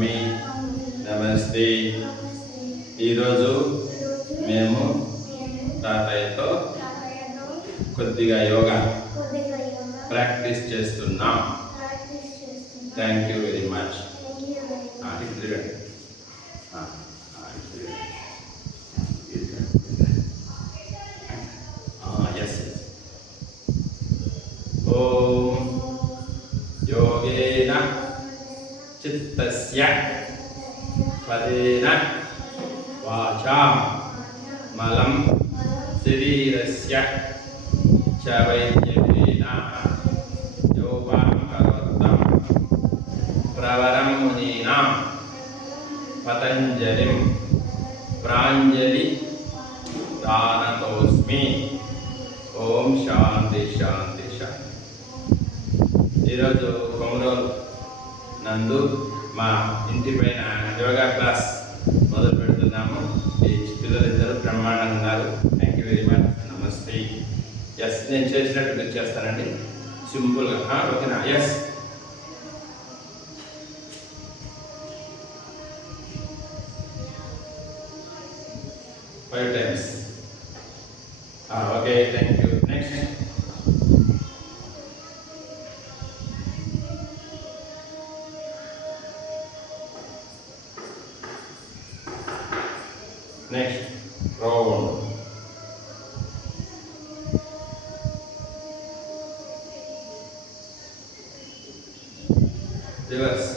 మమ్మీ నమస్తే. ఈరోజు మేము తాతయ్యతో కొద్దిగా యోగా ప్రాక్టీస్ చేస్తున్నాం. Thank you very much. ఓం యోగేన చిత్తస్య పదేన వాచా మలం శరీరస్య చ వైద్యేన యోగాం కరోత్తం ప్రవరం మునీనాం పతంజలిం ప్రాంజలి దానతోస్మి. ఓం శాంతి శాంతి శాంతి. ఈరోజు కొమరోలు నందు మా ఇంటి పైన యోగా క్లాస్ మొదలు పెడుతున్నాము. ఈ పిల్లలిద్దరూ బ్రహ్మాండంగా ఉన్నారు. Thank you very much. నమస్తే. ఎస్, నేను చేసినట్టు మీరు చేస్తానండి, సింపుల్గా. ఓకేనా? Yes. Five times. Okay, thank you. Next. Next round. Reverse.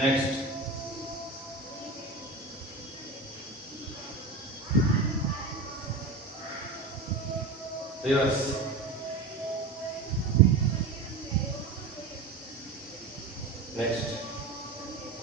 Next. Reverse. Next.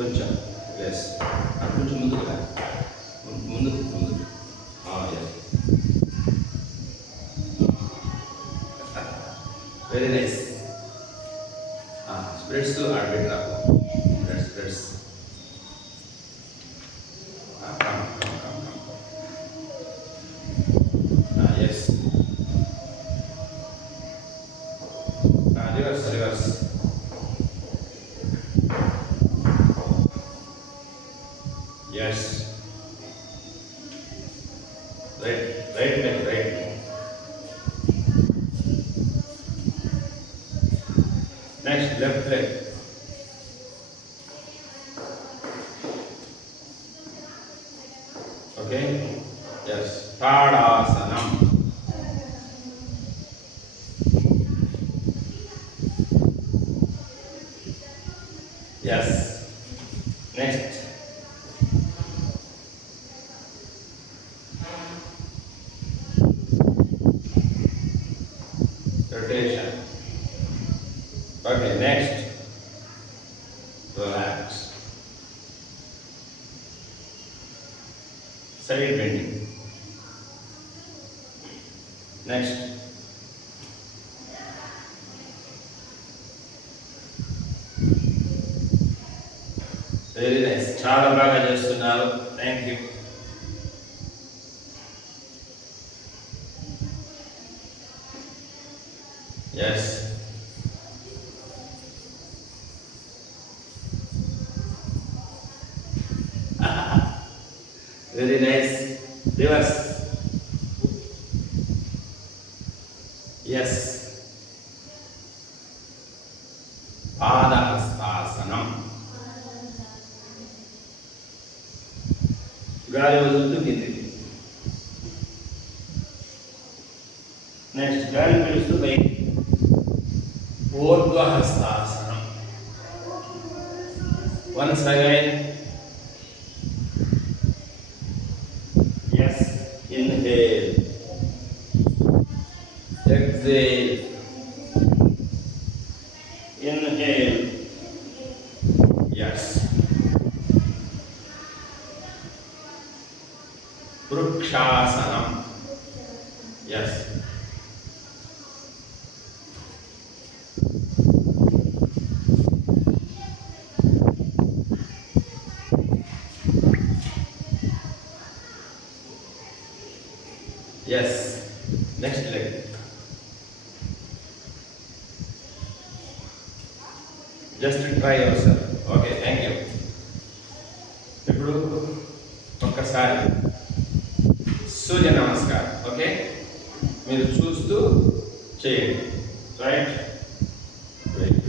కొంచెం ఎస్, కొంచెం ముందుకు రా, ముందుకు ముందుకు. Yes, very nice. స్ప్రెడ్స్ ఆడబెట్టి రాకు. Spreads. Yes. Reverse reverse. Yes. Right leg, right. Next, left leg. Okay. Yes. Tadasanam. Yes. Next. Rotation. Okay, next. Relax. Side bending. Next. Very nice. చాలా బాగా చేస్తున్నారు. Thank you. Yes. Very nice. Reverse. Yes. పాదహస్తాసనం. గాలి వదులుతూ కిందికి. నెక్స్ట్, గాలి పీలుస్తూ పైకి. ఊర్ధ్వహస్తాసనం. Once again. Yes. Inhale. Exhale. Inhale. Yes. Vrukshāsanam. Yes. Yes. Next leg. Just try your self. Okay, thank you. ఇప్పుడు ఒక్కసారి సూర్య నమస్కారం. ఓకే, మీరు చూస్తూ చేయండి. రైట్, రైట్,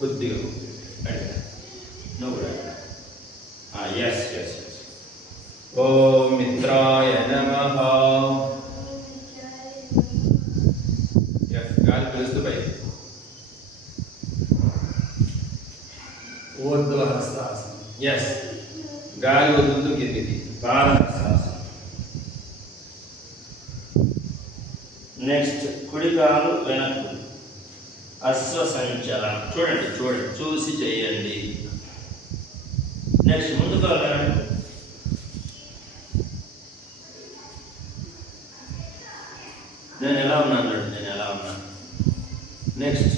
కొద్దిగా నువ్వు కూడా. Yes yes yes. ఓం మిత్రాయ నమః. ఎస్, గాలి పిలుస్తూ పై. ఊర్ధ్వహస్తాసనం. ఎస్, గాలి వదులుతూ కిందికి. బాలహస్తాసనం. నెక్స్ట్ కుడి కాలు వెనక్కు, అశ్వ సంచలనం. చూడండి చూడండి, చూసి చేయండి. నెక్స్ట్ ముందు కాలు వెనక్కు, నేను ఎలా ఉన్నాను, నేను ఎలా ఉన్నాను. నెక్స్ట్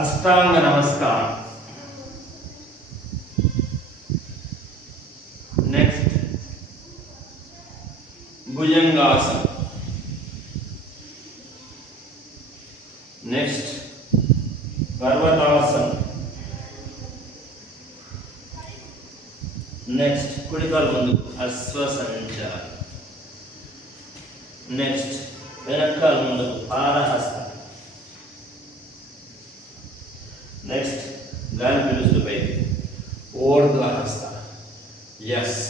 అష్టాంగ నమస్కారం. నెక్స్ట్ భుజంగాసనం. నెక్స్ట్ పర్వతాసనం. నెక్స్ట్ కుడికాలు ముందు, అశ్వ సంచారం. నెక్స్ట్ వెనకాల ముందు, పారహస్తం. నెక్స్ట్ గాలి పిలుస్తూ పైకి, ఊర్ధ్వహస్త. Yes,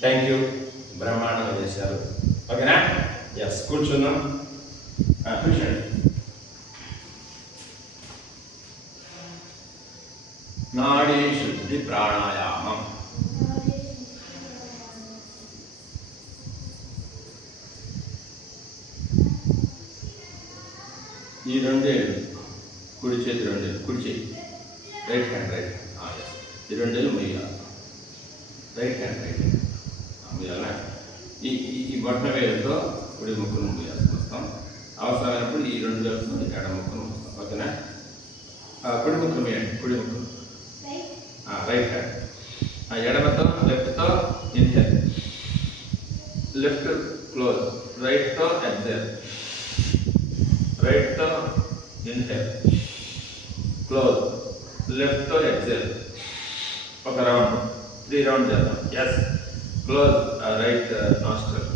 thank you. బ్రహ్మాండంగా చేశారు. ఓకేనా? ఎస్, కూర్చుందాం. కూర్చోండి. నాడీ శుద్ధి ప్రాణాయామం. ఈ రెండేళ్ళు, కుడి చేతి రెండేళ్ళు, కుడి చేయి, రైట్ హ్యాండ్, రైట్ హ్యాండ్. ఈ రెండేళ్ళు మొయ్యాలి. రైట్ హ్యాండ్, రైట్ హ్యాండ్ మొయ్యాలా. ఈ ఈ బొట్ట వేలుతో కుడి ముక్కును మొయ్యాల్సి వస్తాం. అవసరమైనప్పుడు ఈ రెండు వేలతో ఎడ ముక్కును వస్తాం. ఓకేనా? కుడి ముక్కు మొయ్యండి. కుడి ముక్కు, రైట్ హ్యాండ్. ఎడమతో, లెఫ్ట్తో ఇన్హేల్, లెఫ్ట్ క్లోజ్, రైట్తో ఎగ్జేల్, రైట్తో ఇన్హేల్, క్లోజ్, లెఫ్ట్తో ఎగ్జేల్. ఒక రౌండ్, 3 రౌండ్ చేద్దాం. Yes, close right nostril,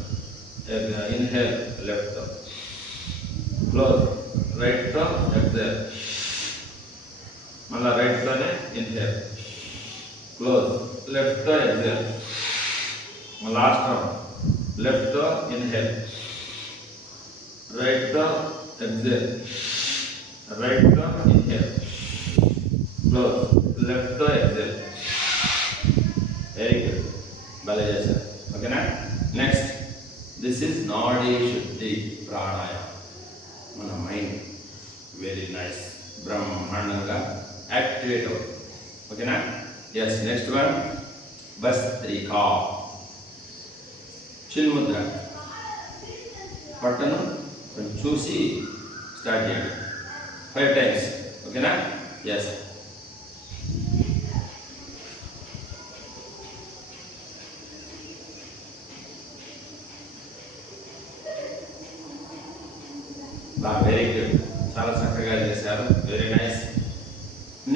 inhale లెఫ్ట్తో, క్లోజ్ రైట్తో ఎగ్జేల్, మళ్ళీ రైట్తోనే ఇన్హేల్, క్లోజ్ లెఫ్ట్తో ఎగ్జేల్. లాస్ట్ రౌండ్, లెఫ్ట్తో ఇన్హేల్, రైట్తో ఎగ్జేల్, రైట్తో ఇన్హేల్, క్లోజ్ లెఫ్ట్తో ఎగ్జేల్. వెరీ గుడ్, భలే చేశారు. ఓకేనా? నెక్స్ట్, దిస్ ఈజ్ నాడీ శుద్ధి ప్రాణాయామం. మన మైండ్ వెరీ నైస్, బ్రహ్మాండంగా యాక్టివేట్ అవుతుంది. ఓకేనా? ఎస్, నెక్స్ట్ వన్ భస్త్రికా. చిన్ముద్ర. పట్టను కొంచెం చూసి స్టార్ట్ చేయండి. 5 టైమ్స్. ఓకేనా? ఎస్. వెరీ గుడ్, చాలా చక్కగా చేశారు. Very nice.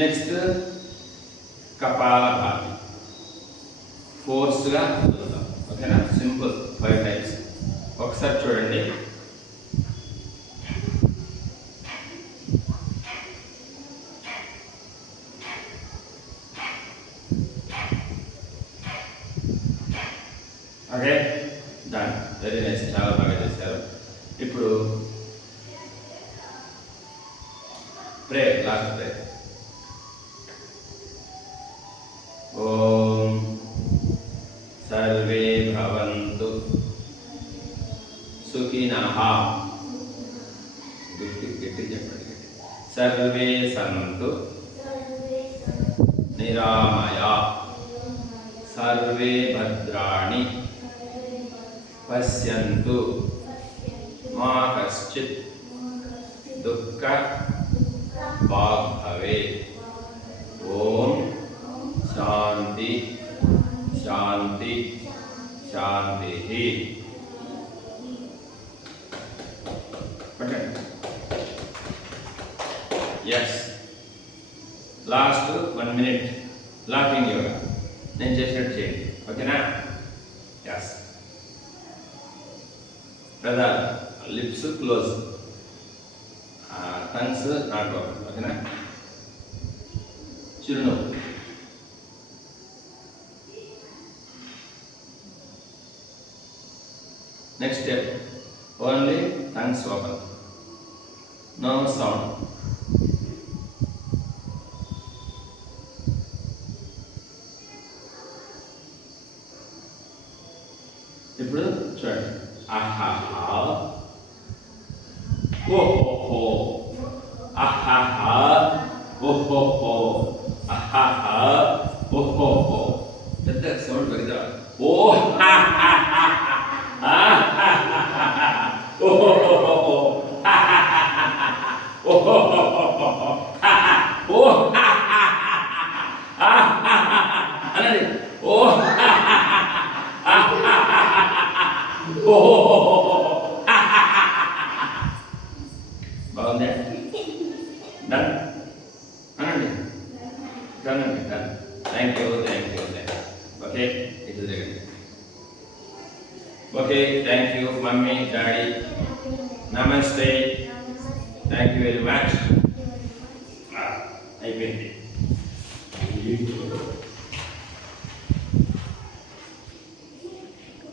నెక్స్ట్ కపాలభాతి. ఫోర్స్గా వదులుతాం. ఓకేనా? సింపుల్, 5 టైమ్స్. ఒకసారి చూడండి. Okay, done. వెరీ నైస్, చాలా బాగా చేశారు. ఇప్పుడు ప్రేయర్, లాస్ట్ ప్రేయర్. ఓం సర్వే భవంతు సుఖినః. గట్టి చెప్పండి. సర్వే సంతు నిరామయ, సర్వే భద్రాణి పశ్యంతు, మా కశ్చిత్ దుఃఖ భాగ్ భవేత్. ఓం శాంతి శాంతి శాంతి. Yes. Last 1 minute laughing yoga. నేను చేసినట్టు చేయండి, ఓకేనా? ఎస్. కదా, lips close, tongues not open, ఓకేనా? చిరునవ్వు. Next step, only tongues open, no sound. ఇప్పుడు చూడండి, ఆహాహా, ఓహోహో, ఆహాహా, ఓహోహో, ఆహాహా, ఓహోహో. పెద్ద సౌండ్ పెరిగా, ఓ ఓహోహో, ఓహోహో, ఓ అనండి, ఓ బాగుందా? డన్ అనండి, డన్ అండి, డన్. Thank you. ఓకే, ఇది జరగండి. Okay, thank you mummy, daddy, నమస్తే, థ్యాంక్ యూ వెరీ మచ్. అయిపోయింది.